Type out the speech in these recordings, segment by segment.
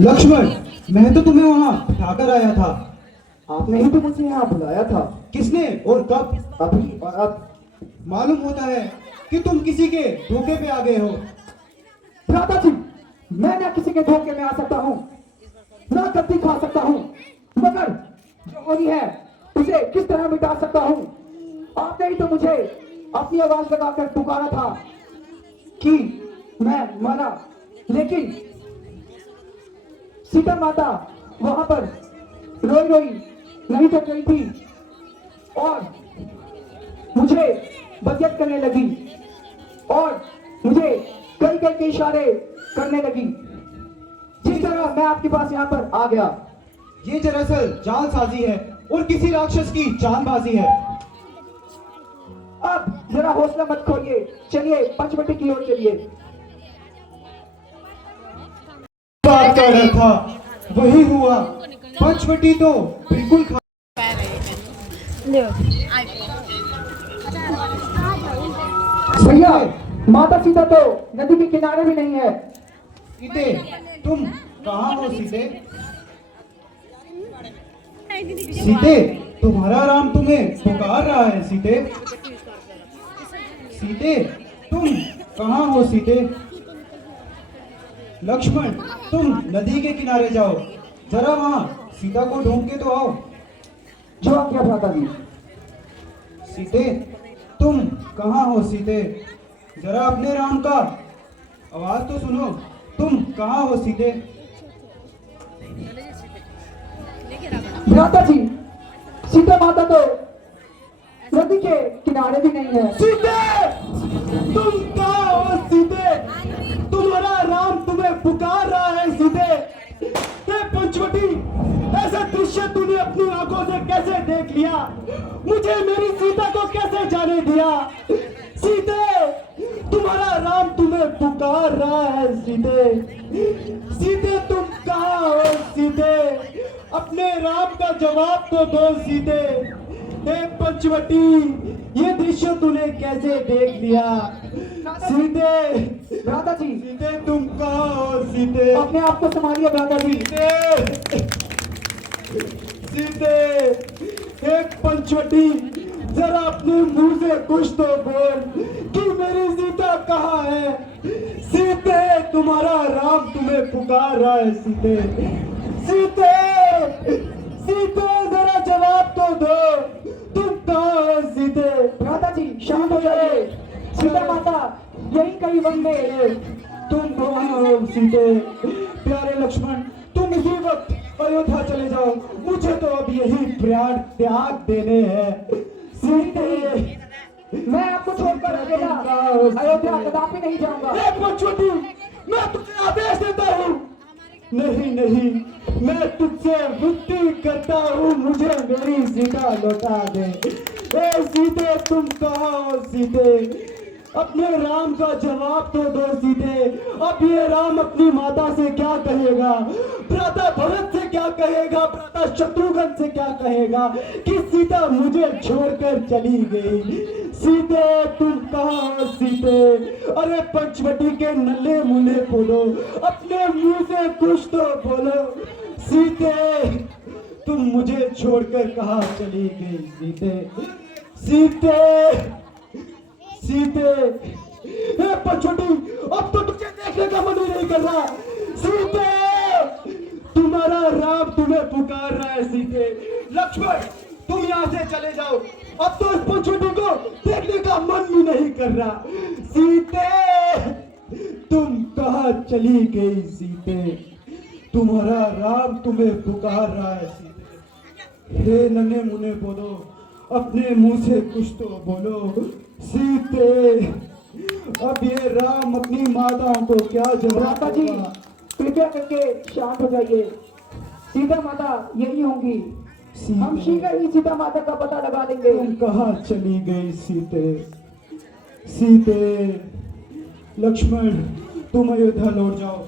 लक्ष्मण, मैं तो तुम्हें वहां बिठाकर आया था। आपने ही तो मुझे यहाँ बुलाया था। किसने और कब? अभी और अब। मालूम होता है कि तुम किसी के धोखे पे आ गए हो। दादाजी, मैं ना किसी के धोखे में आ सकता हूँ, ना गद्दी खा सकता हूँ, मगर जो होनी है उसे किस तरह मिटा सकता हूँ। आपने ही तो मुझे अपनी आवाज लगाकर पुकारा था कि मैं माना, लेकिन सीता माता वहां पर रोई रोई नहीं थक रही थी और मुझे बचत करने लगी और मुझे कई कई के इशारे करने लगी, जिस तरह मैं आपके पास यहाँ पर आ गया। ये दरअसल जालसाजी है और किसी राक्षस की चालबाजी है। अब जरा हौसला मत खोइए, चलिए पंचवटी की ओर चलिए। बात का डर था, वही हुआ। पंचवटी तो बिल्कुल भैया, माता सीता तो नदी के किनारे भी नहीं है। सीते, तुम कहाँ हो सीते? सीते, तुम्हारा राम तुम्हें पुकार रहा है सीते। सीते, तुम कहाँ हो सीते? लक्ष्मण, तुम नदी के किनारे जाओ, जरा वहां सीता को ढूंढ के तो आओ। जो आज्ञा भ्राता जी। सीते, तुम कहाँ हो सीते? जरा अपने राम का आवाज तो सुनो। तुम कहाँ हो सीते? भ्राता जी, सीता माता तो नदी के किनारे भी नहीं है। सीते, तुम कहाँ हो सीते? तुम्हारा राम तुम्हें पुकार रहा है सीते। हे पंचवटी, ऐसा दृश्य तूने अपनी आंखों से कैसे देख लिया? मुझे मेरी सीता को कैसे जाने दिया? सीते, तुम्हारा राम तुम्हें पुकार रहा है सीते। सीते, तुम कहाँ हो सीते? अपने राम का जवाब तो दो सीते। हे पंचवटी, ये दृश्य तूने कैसे देख लिया? सीते, भ्राता जी, सीते, तुम कहाँ हो सीते? अपने आप को संभालिए भ्राता जी। सीते, सीते, हे पंचवटी, जरा अपने मुंह से कुछ तो बोल कि मेरी सीता कहाँ है? सीते, तुम्हारा राम तुम्हें पुकार रहा है सीते। सीते, सीते, जरा जवाब तो दो, तुम कहाँ हो सीते? भ्राता जी, शांत हो जाइए। सीता माता यही कहीं वन में है। तुम कहाँ हो सीते? प्यारे लक्ष्मण, तुम इसी वक्त अयोध्या चले जाओ, मुझे तो अब यही प्राण त्याग देने हैं। सीते, मैं आपको छोड़कर अकेला अयोध्या कदापि नहीं जाऊंगा। हे पंचवटी, मैं तुझे आदेश देता हूँ। नहीं नहीं, मैं तुझसे विनती करता हूँ, मुझे मेरी सीता लौटा दे। ए सीते, तुम कहाँ हो सीते? अपने राम का जवाब तो दो सीते। अब ये राम अपनी माता से क्या कहेगा? भ्राता भरत से क्या कहेगा? भ्राता शत्रुघ्न से क्या कहेगा कि सीता मुझे छोड़कर चली गई? सीते, तुम कहाँ हो सीते? अरे पंचवटी के नल्ले मुल्ले बोलो, अपने मुंह से कुछ तो बोलो। सीते, तुम मुझे छोड़कर कहाँ चली गई सीते? सीते, सीते, हे पंचवटी, अब तो तुझे देखने का मन ही नहीं कर रहा। सीते, तुम्हारा राम तुम्हें पुकार रहा है सीते। लक्ष्मण, तुम यहाँ से चले जाओ, अब तो इस पंचवटी को देखने का मन भी नहीं कर रहा। सीते, तुम कहाँ चली गई सीते? तुम्हारा राम तुम्हें पुकार रहा है सीते। हे नन्हे मुन्ने बोलो, अपने मुंह से कुछ तो बोलो। सीते, अब ये राम अपनी माताओं को क्या जवाब भ्राता जी, देगा? कृपया करके शांत हो जाइए। सीता माता यही होंगी। हम शीघ्र ही सीता माता का पता लगा लेंगे। तुम कहाँ चली गई सीते? सीते, लक्ष्मण, तुम अयोध्या लौट जाओ।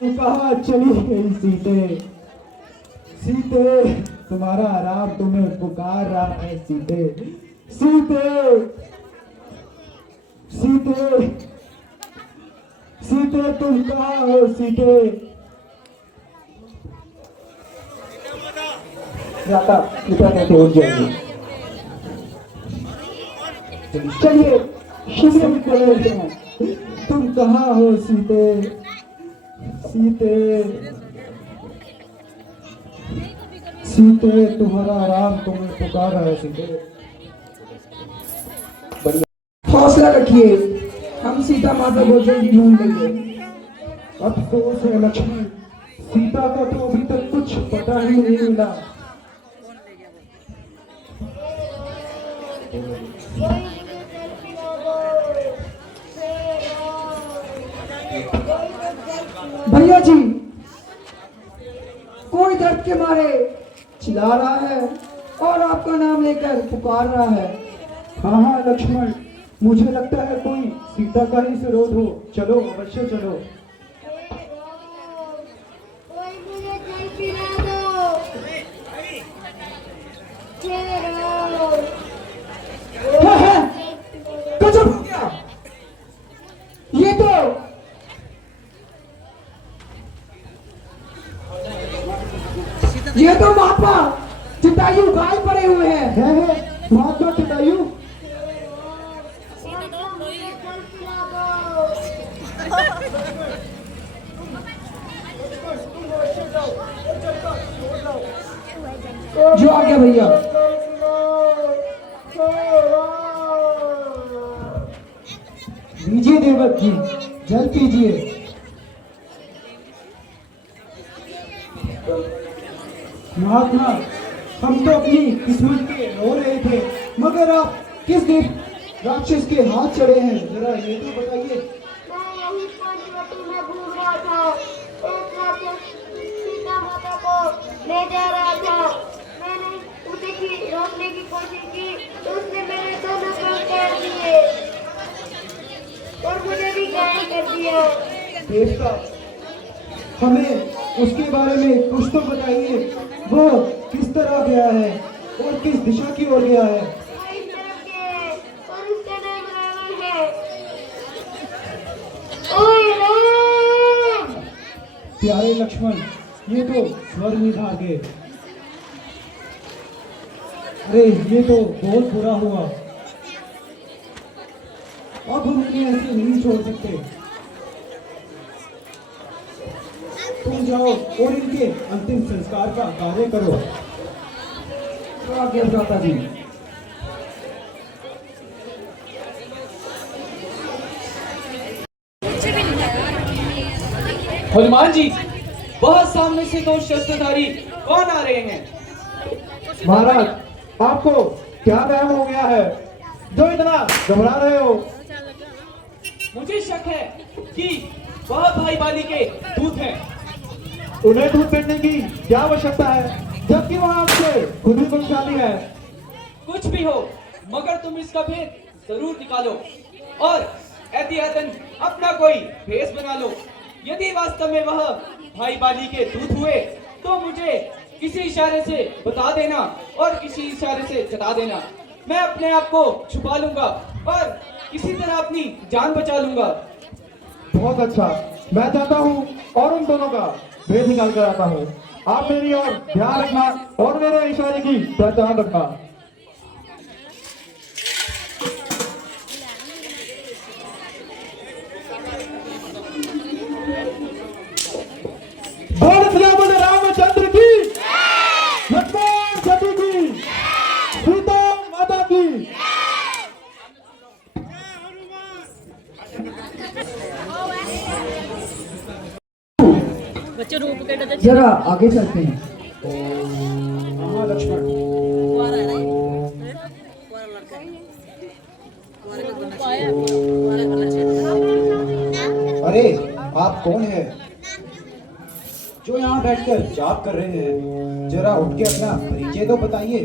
तुम कहाँ चली गई सीते? सीते, तुम्हारा राम तुम्हें पुकार रहा है सीते। सीते, सीते, सीते, सीते तुम कहाँ हो सीते? भ्राता पिता कहते हो जाएंगे। चलिए शिविर में चलते हैं। तुम कहाँ हो सीते? सीते सीते तुम्हारा राम तुम्हें पुकार रहा है सीते। हौसला रखिए, हम सीता माता को जल्दी ढूंढ लेंगे। अफसोस है लक्ष्मण, सीता का तो अभी तक कुछ पता ही नहीं मिला। भैया जी, कोई दर्द के मारे चिल्ला रहा है और आपका नाम लेकर पुकार रहा है। हाँ हाँ लक्ष्मण, मुझे लगता है कोई सीता का ही विरोध हो। चलो अवश्य चलो। कोई मुझे जल पिला दो। गजब हो गया, ये तो महात्मा जटायु गाय पड़े हुए हैं। है महात्मा जटायु। जो आ गया भैया। लीजिए देवक जी, जल पीजिए। महात्मा, हम तो अपनी किस्मत के रो रहे थे, मगर आप किस दिन राक्षस के हाथ चढ़े हैं, जरा ये तो बताइए। मैं यही पंचवटी में घूम रहा था। एक राक्षस सीता माता को ले जा रहा था। मैंने उसे रोकने की कोशिश की तो उसने मेरे दोनों पैर काट दिए और मुझे भी घायल कर दिया। देवता, हमें उसके बारे में कुछ तो बताइए। वो किस तरह गया है और किस दिशा की ओर गया है? वो इस तरफ के है और उसका नाम रावण है। ओए राम! प्यारे लक्ष्मण, ये तो स्वर निभा गए। अरे ये तो बहुत बुरा हुआ। अब हम इन्हें ऐसे नहीं छोड़ सकते। तुम जाओ और इनके अंतिम संस्कार का कार्य करो। जो आ गया भ्राता जी। हनुमान जी, बहुत सामने से दो शस्त्रधारी कौन आ रहे हैं? महाराज, आपको क्या वहम हो गया है जो इतना घबरा रहे हो? मुझे शक है कि वह भाई बाली के दूत हैं। उन्हें दूध पीने की क्या आवश्यकता है, जबकि वह आपसे खुद ही बलशाली है। कुछ भी हो, मगर तुम इसका भेद जरूर निकालो और एहतियातन अपना कोई भेष बना लो। यदि वास्तव में वह भाई बाली के दूत हुए तो मुझे किसी इशारे से बता देना और किसी इशारे से जता देना। मैं अपने आप को छुपा लूंगा और किसी तरह अपनी जान बचा लूंगा। बहुत अच्छा, मैं चाहता हूँ और उन दोनों का भेद निकाल कर आता हूँ। आप मेरी ओर ध्यान रखना और मेरे इशारे की पहचान रखना। बोल सियावर रामचंद्र की, लक्ष्मण सती की, सीता माता की। जरा आगे चलते हैं। हाँ लक्ष्मण। अरे आप कौन है जो यहाँ बैठकर जाप कर रहे हैं? जरा उठ के अपना परिचय तो बताइए।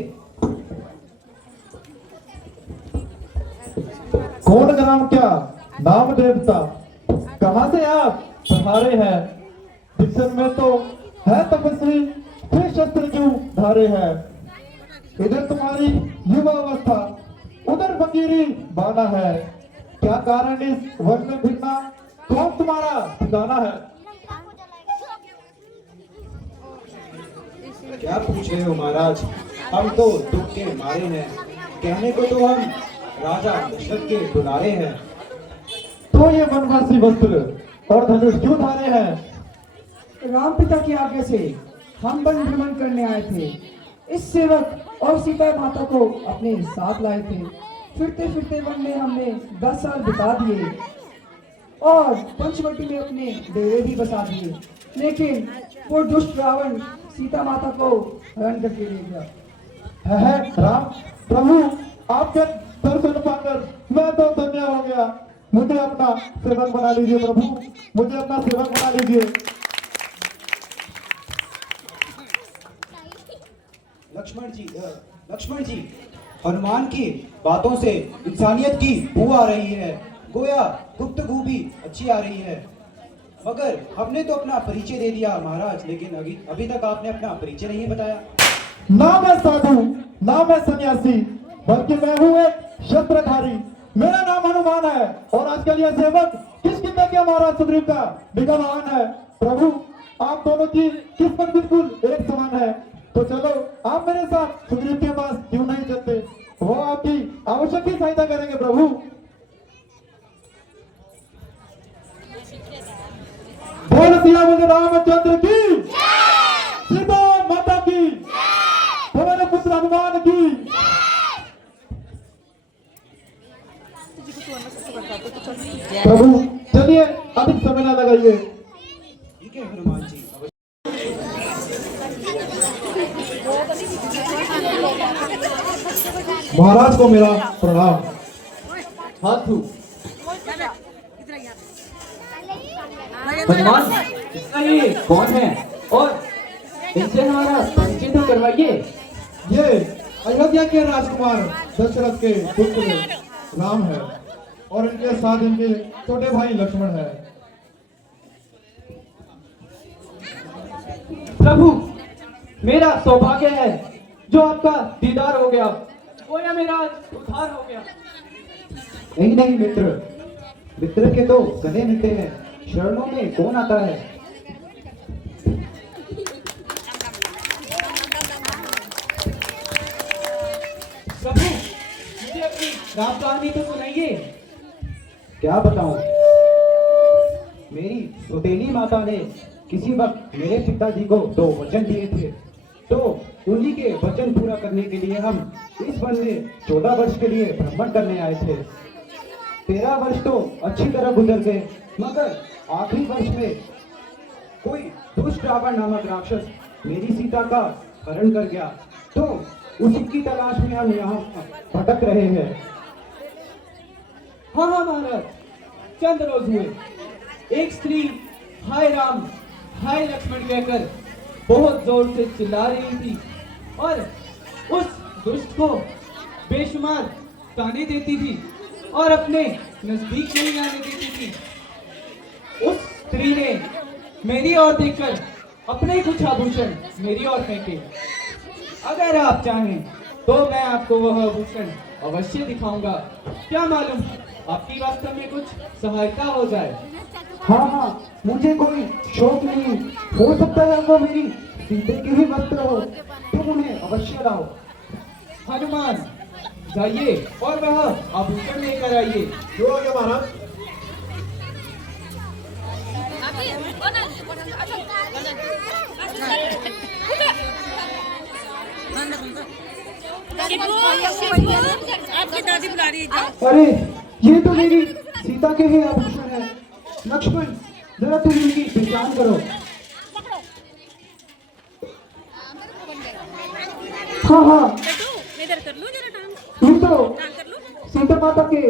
कौन का नाम क्या? नाम देवता। कहाँ से आप पधारे हैं? दिक्सन में तो है तपस्वी, फिर शस्त्र क्यों धारे हैं? इधर तुम्हारी युवा अवस्था, उधर फकीरी बाना है। क्या कारण इस वन में फिरना? कौन तुम्हारा ठिकाना है? क्या पूछ रहे हो महाराज? हम तो दुख के मारे हैं। कहने को तो हम राजा दशरथ के दुलारे हैं। तो ये वनवासी वस्त्र और धनुष क्यों धारे हैं? राम पिता की आज्ञा से हम वन भ्रमण करने आए थे। इस सेवक और सीता माता को अपने साथ लाए थे। फिरते फिरते वन में हमने 10 साल बिता दिए और पंचवटी में अपने डेरे भी बसा दिए, लेकिन वो दुष्ट रावण सीता माता को हरण करके ले गया। है राम प्रभु, आपके दर्शन पाकर मैं तो धन्य हो गया। मुझे अपना सेवक बना लीजिए प्रभु, मुझे अपना सेवक बना लीजिए। लक्ष्मण जी, हनुमान की बातों से इंसानियत की बू आ रही है। गोया गुफ्तगू भी अच्छी आ रही है। मगर हमने तो अपना परिचय दे दिया महाराज, लेकिन अभी तक आपने अपना परिचय नहीं बताया। ना मैं साधु, ना मैं सन्यासी, बल्कि मैं हूँ एक शस्त्रधारी। मेरा नाम हनुमान है और आजकल यह सेवक किसकिंदा के महाराज सुग्रीव का विद्वान है। प्रभु, आप दोनों की किस्मत बिल्कुल एक समान है। तो चलो आप मेरे साथ सुग्रीव के पास क्यों नहीं चलते? वो आपकी आवश्यक ही सहायता करेंगे प्रभु। बोल सिया बोले रामचंद्र की, सीता माता की, हमारे पुत्र हनुमान की। प्रभु चलिए, अधिक समय न लगाइए। ठीक है हनुमान जी। महाराज को मेरा प्रणाम। हाथ धो। हनुमान, इसका ये कौन है और इनसे हमारा परिचय तो करवाइए। ये अयोध्या के राजकुमार दशरथ के पुत्र राम है और इनके साथ इनके छोटे भाई लक्ष्मण है। प्रभु, मेरा सौभाग्य है जो आपका दीदार हो गया, गोया मेरा उद्धार हो गया। नहीं नहीं मित्र के तो गले मिलते हैं, शरणों में कौन आता है? प्रभु, मुझे अपनी राम कहानी तो सुनाइए। क्या बताऊं? मेरी सौतेली माता ने किसी वक्त मेरे पिताजी को 2 वचन दिए थे, तो उन्हीं के वचन पूरा करने के लिए हम इस वन में 14 वर्ष के लिए भ्रमण करने आए थे। 13 वर्ष तो अच्छी तरह गुजर गए, मगर आखिरी वर्ष में कोई दुष्ट रावण नामक राक्षस मेरी सीता का हरण कर गया, तो उसी की तलाश में हम यहाँ भटक रहे हैं। हाँ महाराज, चंद रोज हुए एक स्त्री हाय राम हाय लक्ष्मण कहकर बहुत जोर से चिल्ला रही थी और उस दुष्ट को बेशुमार ताने देती थी और अपने नजदीक नहीं आने देती थी। उस स्त्री ने मेरी ओर देखकर अपने कुछ आभूषण मेरी ओर फेंके। अगर आप चाहें तो मैं आपको वह आभूषण अवश्य दिखाऊंगा। क्या मालूम आपकी वास्तव में कुछ सहायता हो जाए। हाँ, मुझे कोई शौक नहीं। हो सकता है वो मेरी सीते के ही वस्त्र हो, तुम उन्हें अवश्य लाओ। हनुमान, जाइए और वह आभूषण लेकर आइए। जो हो गया महाराज? आपकी दादी बुला रही है। अरे ये तो मेरी सीता के ही आभूषण है। लक्ष्मण, जरा तुम इनकी पहचान करो। हाँ, इधर कर लो जरा टांग ये तो कर लो। सीता माता के।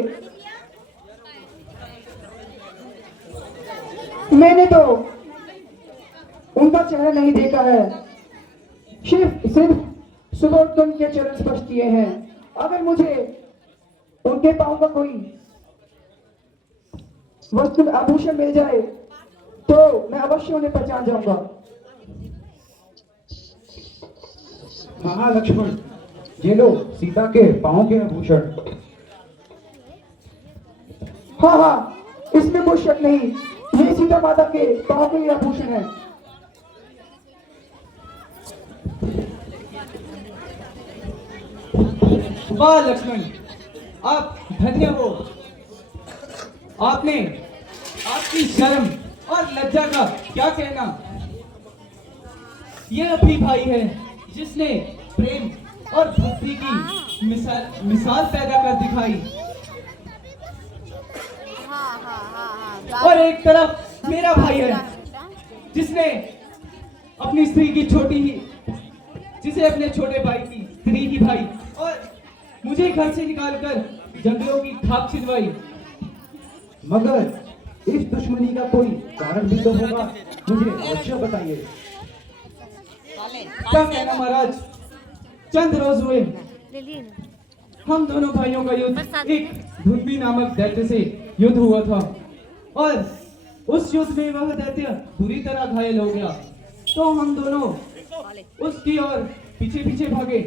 मैंने तो उनका चेहरा नहीं देखा है, सिर्फ सुबोधन के चरण स्पर्श किए हैं। अगर मुझे उनके पांव का कोई वस्तु आभूषण मिल जाए तो मैं अवश्य उन्हें पहचान जाऊंगा। हाँ लक्ष्मण, ये लो सीता के पांव के आभूषण। हाँ, इसमें कोई शक नहीं, ये सीता माता के पाँव के ये आभूषण है। वाह लक्ष्मण, आप धन्य हो। आपने आपकी शर्म और लज्जा का क्या कहना। यह भी भाई है जिसने प्रेम और भक्ति की मिसाल पैदा कर दिखाई। और एक तरफ मेरा भाई है जिसने अपनी स्त्री की जिसे अपने छोटे भाई की स्त्री की भाई और मुझे घर से निकालकर जंगलों की खाक छिलवाई। मगर इस दुश्मनी का कोई कारण भी तो होगा, मुझे अवश्य बताइए। क्या कहना महाराज, चंद रोज हुए हम दोनों भाइयों का युद्ध एक धुंधली नामक दैत्य से युद्ध हुआ था और उस युद्ध में वह दैत्य बुरी तरह घायल हो गया। तो हम दोनों उसकी ओर पीछे पीछे भागे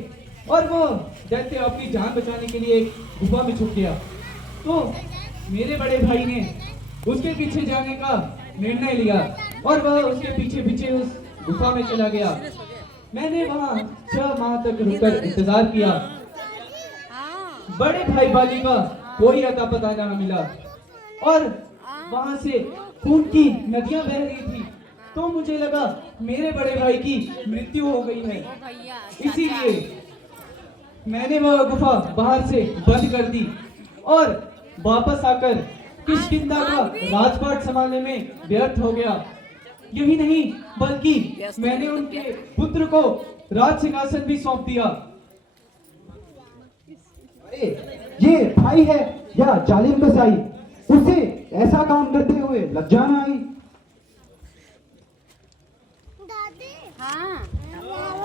और वो दैत्य अपनी जान बचाने के लिए एक गुफा में छुप गया। तो मेरे बड़े भाई ने उसके पीछे जाने का निर्णय लिया और वह उसके पीछे पीछे उस गुफा में चला गया। मैंने वहां 6 माह तक रुककर इंतजार किया। बड़े भाई बाली का कोई अता पता ना मिला और वहां से खून की नदियां बह रही थी। तो मुझे लगा मेरे बड़े भाई की मृत्यु हो गई है, इसीलिए मैंने वह गुफा बाहर से बंद कर दी और वापस आकर किष्किंधा का राजपाट संभालने में व्यर्थ हो गया। यही नहीं बल्कि मैंने उनके पुत्र को राज सिंहासन भी सौंप दिया। अरे ये भाई है या जालिम कसाई, उसे ऐसा काम करते हुए लज्जा न आई।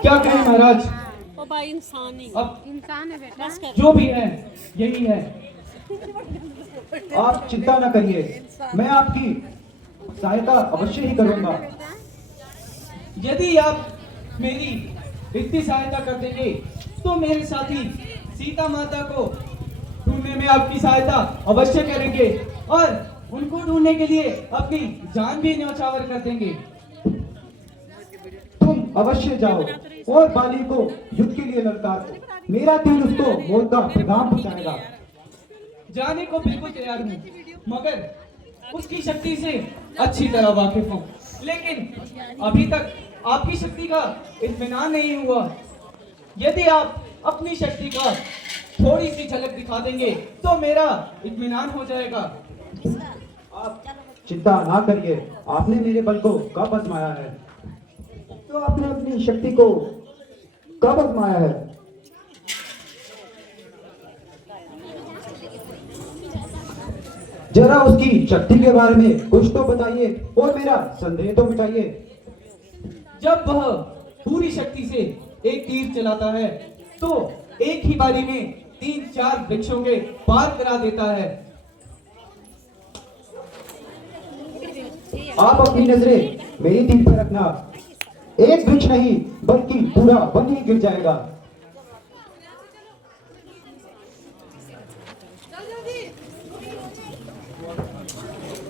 क्या कहें महाराज, ओ भाई इंसान ही अब इंसान है बेटा। बस कर। जो भी है यही है। आप चिंता न करिए, मैं आपकी सहायता अवश्य ही करूंगा। यदि आप मेरी इतनी सहायता कर देंगे तो मेरे साथी सीता माता को ढूंढने में आपकी सहायता अवश्य करेंगे और उनको ढूंढने के लिए अपनी जान भी न्यौछावर कर देंगे। तुम अवश्य जाओ और बाली को युद्ध के लिए ललकारो। मेरा तीर उसको मौत का पैगाम पहुंचाएगा। जाने को बिल्कुल तैयार हूँ, मगर उसकी शक्ति से अच्छी तरह वाकिफ हूँ। लेकिन अभी तक आपकी शक्ति का इत्मीनान नहीं हुआ। यदि आप अपनी शक्ति का थोड़ी सी झलक दिखा देंगे तो मेरा इत्मीनान हो जाएगा। आप चिंता ना करिए, आपने मेरे बल को कब आजमाया है? तो आपने अपनी शक्ति को कब आजमाया है? जरा उसकी शक्ति के बारे में कुछ तो बताइए और मेरा संदेह तो मिटाइए। जब वह पूरी शक्ति से एक तीर चलाता है तो एक ही बारी में 3-4 वृक्षों के पार करा देता है। आप अपनी नजरें मेरी तीर पर रखना, एक वृक्ष नहीं बल्कि पूरा वन ही गिर जाएगा।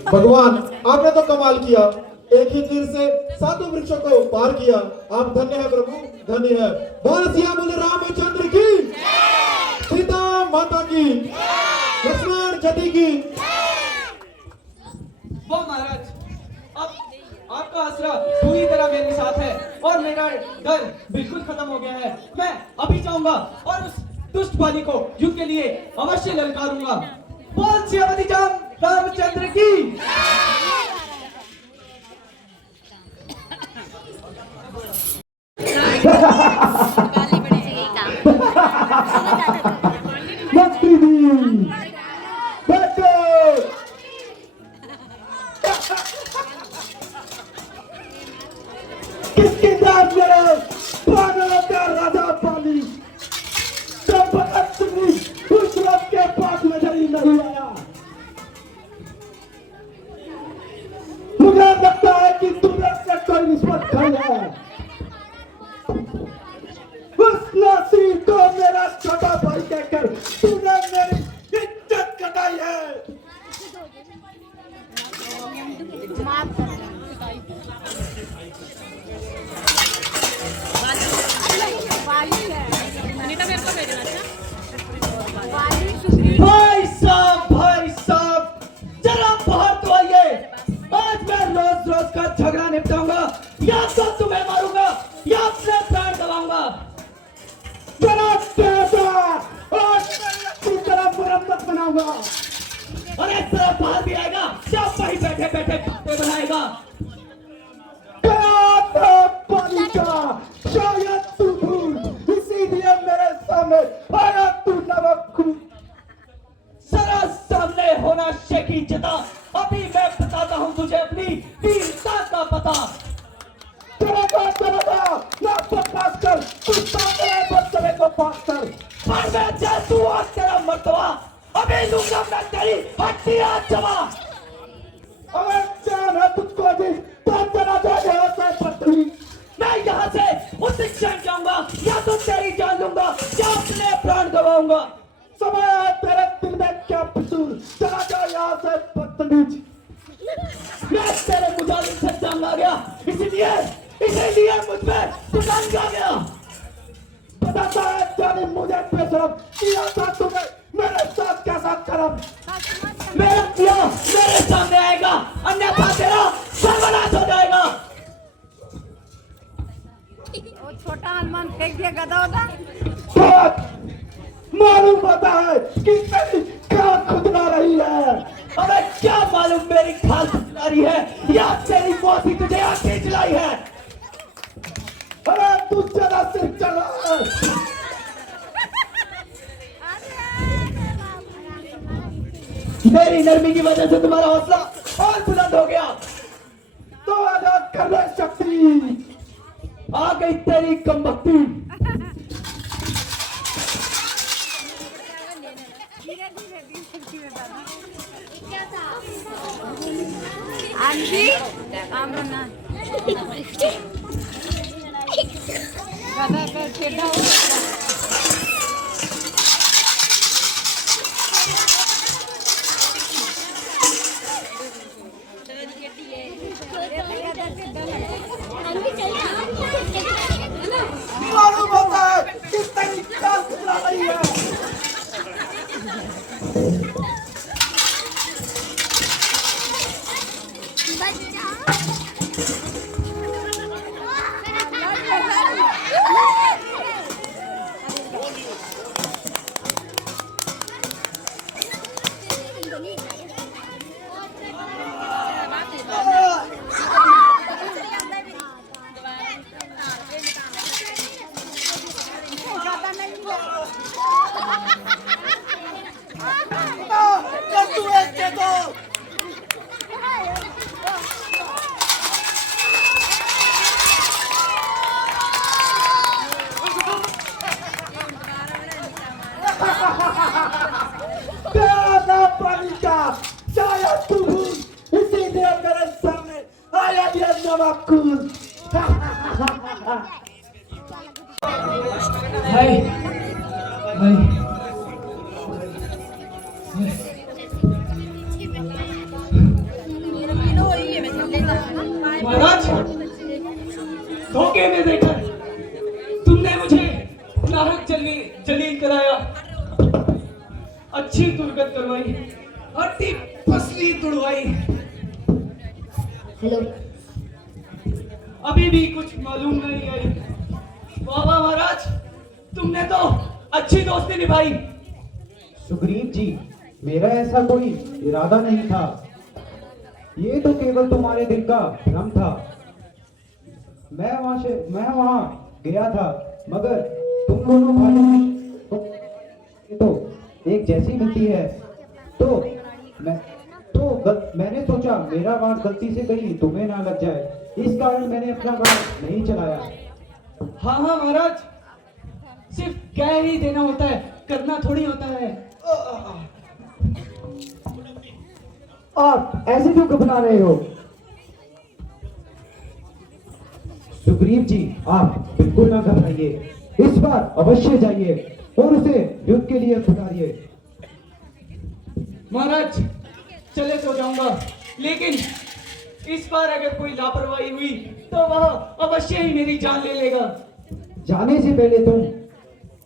भगवान, आपने तो कमाल किया, एक ही तीर से 7 वृक्षों को पार किया। आप धन्य है प्रभु, धन्य है। बोल सिया बोले रामचंद्र की, सीता माता की, लक्ष्मण जति की। वो महाराज, अब आपका आसरा पूरी तरह मेरे साथ है और मेरा डर बिल्कुल खत्म हो गया है। मैं अभी जाऊंगा और उस दुष्ट बाली को युद्ध के लिए अवश्य ललकारूंगा। बोल सियापति जाम रामचंद्र की। गाली बड़ी सी यही काम। मंत्री जी, बैठो। किसकी जान मेरे पागलों का राजा पाली, तो भगत सिंह उस लोग के पास नजर ही नहीं आया। मुझे लगता है कि तुमने से कोई निस्बत खाई है। उस नासी को मेरा छोटा भाई कहकर तूने मेरी इज्जत कटाई है। रोज का झगड़ा निपटाऊंगा, या तो तुम्हें मारूंगा या अपने प्राण गवाऊंगा। जरा तेजा और की तरह मुरम्मत बनाऊंगा। और एक तरफ बाहर भी आएगा, जब वही बैठे बैठे बातें बनाएगा। गया था पानी का, शायद तू भूल, इसीलिए मेरे सामने आया तू नमक। जरा सामने होना शेखी जता, अभी मैं बताता हूँ तुझे अपनी वीरता का पता। चलेगा ना बकवास कर, तू सामने बच्चे को पास कर। पर मैं जैसू और तेरा मर्तबा, अभी लूंगा मैं तेरी हड्डियां जमा। अगर जान है तुझको भी तो चला जा यहाँ से पत्नी। मैं यहाँ से उस क्षण जाऊंगा, या तो तेरी जान लूंगा या अपने प्राण गवाऊंगा। समय है तेरे दिल में क्या फिसूल, चला जा यहाँ से बदतमीज। मैं तेरे मुजालिम से जंग आ गया, इसीलिए मुझ में तुरंत आ गया। बताता है जालिम मुझे बेशरम, किया था तूने मेरे साथ कैसा करम। मेरा किया मेरे सामने आएगा, अन्यथा तेरा सर्वनाश हो जाएगा। वो छोटा हनुमान फेंक दिया गदा उदा। बहुत मालूम होता है कि तेरी खाल खुदला रही है। अबे क्या मालूम मेरी खाल खुदला रही है या तेरी मौसी तुझे आके चलाई है। अरे तू जरा सिर चला। मेरी नरमी की वजह से तुम्हारा हौसला और बुलंद हो गया। तो आजा कर ले शक्ति। आ गई तेरी कमबख्ती। आंटी आमना गदा का टेढ़ा हो गया। मालूम होता है कि तेरी खाल खुदला रही है। शायद तू भूल, इसीलिए मेरे सामने आया ये नवाकुल। हाय हाय महाराज, धोखे में देकर तुमने मुझे नाहक जलील कराया, अच्छी दुर्गत करवाई, हड्डी पसली तुड़वाई। हेलो, अभी भी कुछ मालूम नहीं आई। बाबा महाराज, तुमने तो अच्छी दोस्ती निभाई। सुग्रीव जी, मेरा ऐसा कोई इरादा नहीं था। ये तो केवल तुम्हारे दिल का भ्रम था। मैं वहां गया था, मगर तुम दोनों भाइयों की तो एक जैसी मिलती है, मैंने सोचा मेरा वार गलती से कहीं तुम्हें ना लग जाए, इस कारण मैंने अपना वार नहीं चलाया। हाँ महाराज, सिर्फ कह ही देना होता है, करना थोड़ी होता है। आप ऐसे क्यों घबरा रहे हो? सुग्रीव जी, आप बिल्कुल ना घबराइए। इस बार अवश्य जाइए और उसे युद्ध के लिए पुकारिए। महाराज, चले तो जाऊंगा, लेकिन इस बार अगर कोई लापरवाही हुई तो वह अवश्य ही मेरी जान ले लेगा। जाने से पहले तुम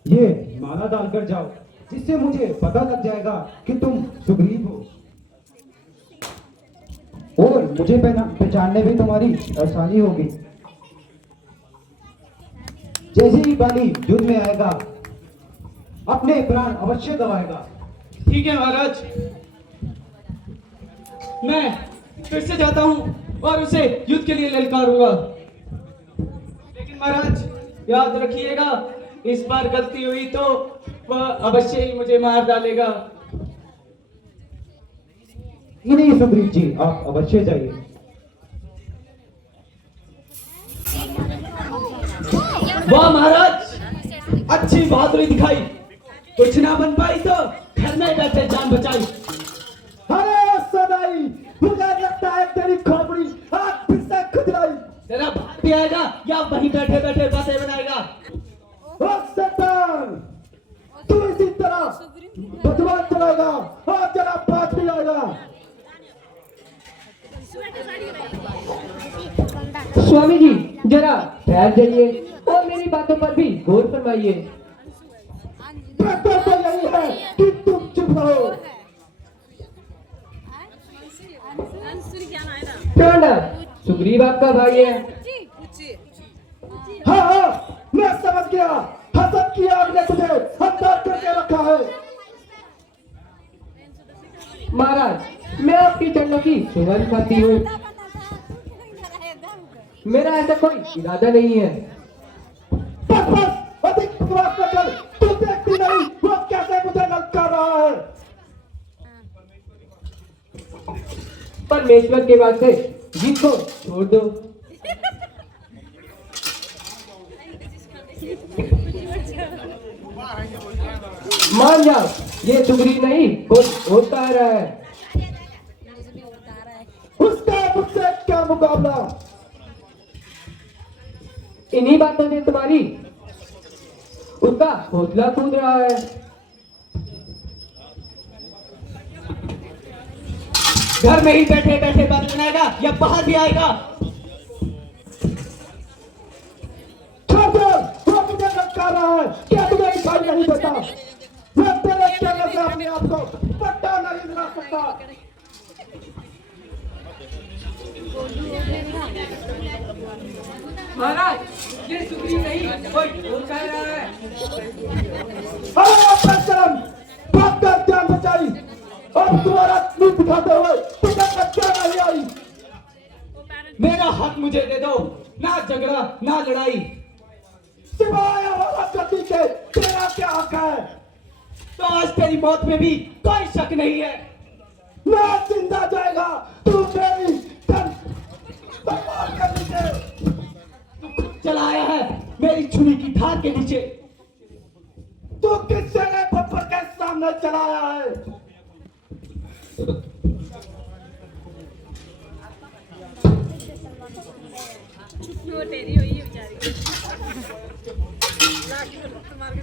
ये माला डालकर जाओ, जिससे मुझे पता लग जाएगा कि तुम सुग्रीव हो। और मुझे पहचानने में तुम्हारी आसानी होगी। जैसे ही बाली युद्ध में आएगा अपने प्राण अवश्य गवाएगा। ठीक है महाराज, मैं फिर से जाता हूँ और उसे युद्ध के लिए ललकारूंगा। लेकिन महाराज याद रखिएगा, इस बार गलती हुई तो वह अवश्य ही मुझे मार डालेगा। नहीं सुग्रीव जी, आप अवश्य जाइए। वाह महाराज, अच्छी बहादुरी दिखाई। कुछ ना बन पाई तो घर में बैठे जान बचाई। अरे सदाई, मुझे लगता है तेरी खोपड़ी आज फिर से खुजलाई। तेरा बाप भी आएगा या वहीं बैठे बैठे बातें बनाएगा। ओ शैतान, तू इसी तरह बदमाश चलाएगा और जरा पास भी आएगा। स्वामी जी जरा ठहर जाइए और मेरी बातों पर भी गौर फरमाइए। बेहतर तो यही है कि तुम चुप रहो। कमांडर, सुग्रीव आपका भाई है। हाँ हाँ, मैं समझ गया। हसद की आग ने तुझे अंदर करके रखा है। महाराज, मैं आपके चरणों की सुगंध खाती हूँ। मेरा ऐसा कोई इरादा नहीं है। बस बस, अधिक बकवास न कर। तू देखती नहीं वो कैसे मुझे ललकार रहा है। परमेश्वर के वास्ते जिनको छोड़ दो। मान जाओ, ये सुग्रीव नहीं कोई होता आ रहा है। उसका मुझसे क्या मुकाबला। इन्हीं बातों से तुम्हारी उसका हौसला कूद रहा है। घर में ही बैठे बैठे बात बनाएगा या बाहर भी आएगा। छोड़ दो, वो मुझे ललकार रहा है। क्या तुम्हें दिखाई नहीं देता? मैं तेरे चेहरे से अपने आप को पट्टा नहीं दिला सकता। महाराज, ये सुग्रीव नहीं कोई और कह रहा है। अरे बेशरम, भागकर जान बचाई और तुम्हारा मुंह दिखाते हुए तुझे बच्चा नहीं आई। मेरा हक मुझे दे दो, ना झगड़ा ना लड़ाई। सिवाय वाला गति के तेरा क्या हक है? तो आज तेरी मौत में भी कोई शक नहीं है। मैं जिंदा जाएगा, तू मेरी तन बर्बाद कर नीचे। तू खुद चलाया है मेरी छुरी की धार के नीचे। तू किस जगह पत्थर के सामने चलाया है?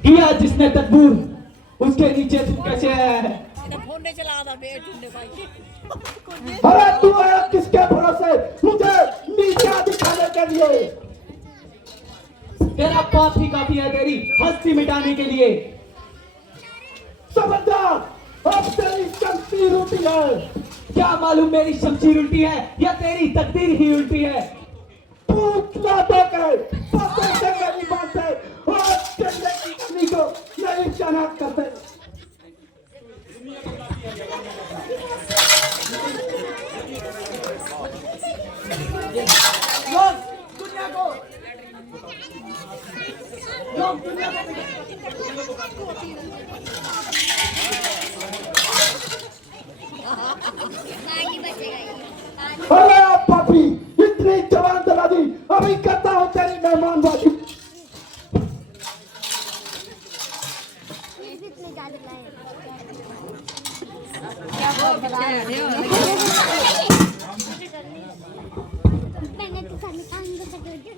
किया जिसने तकबूर, उसके नीचे तू कैसे आया है? अरे तू आया किसके भरोसे मुझे नीचा दिखाने के लिए? तेरा पाप ही काफी है तेरी हस्ती मिटाने के लिए। समझदार, अब तेरी शमशीर उल्टी है। क्या मालूम मेरी शमशीर उल्टी है या तेरी तकदीर ही उल्टी है। पूछना तो कर, पता से मेरी बात है और चलने की कमी को नहीं शनाख्त करते। अरे आप पापी, इतनी जवान चला दी, अभी करता हूँ तेरी मेहमानबाजी। मैंने तो खाने का अंदर कर दिया।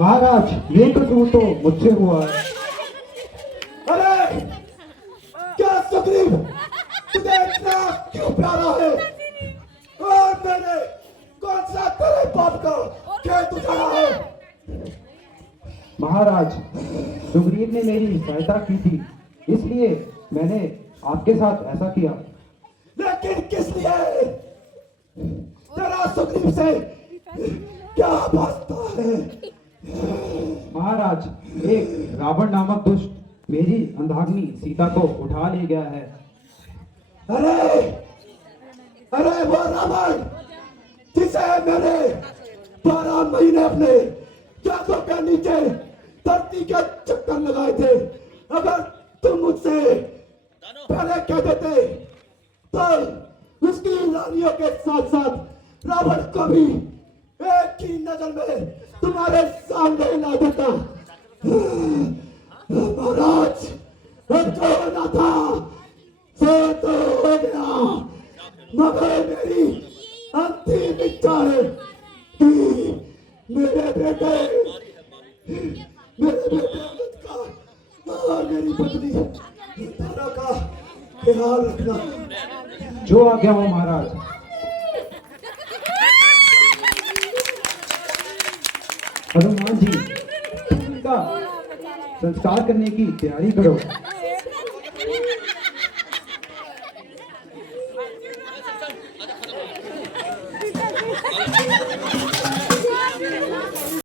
महाराज ये कसूर तो मुझसे हुआ है। अरे क्या सुग्रीव, तुझे इतना क्यों प्यारा है? और मैंने कौन सा तेरे बाप का खेत उजाड़ा है? महाराज सुग्रीव ने मेरी सहायता की थी, इसलिए मैंने आपके साथ ऐसा किया। लेकिन किस लिए? तेरा सुग्रीव से क्या वास्ता है? महाराज एक रावण नामक दुष्ट मेरी अंधाग्नि सीता को उठा ले गया है। अरे अरे वो रावण जिसे मैंने 12 महीने अपने जादू के नीचे धरती के चक्कर लगाए थे, अगर तुम मुझसे पहले कह देते तो उसकी रानियों के साथ साथ रावण को भी एक ही नजर में तुम्हारे सामने ला देता। महाराज जो होना था सो तो हो गया, मगर मेरी अंतिम इच्छा है कि मेरे बेटे अमित का और मेरी पत्नी तारा का ख्याल रखना। जो आज्ञा हो महाराज। हनुमान जी, तुम इनका संस्कार करने की तैयारी करो।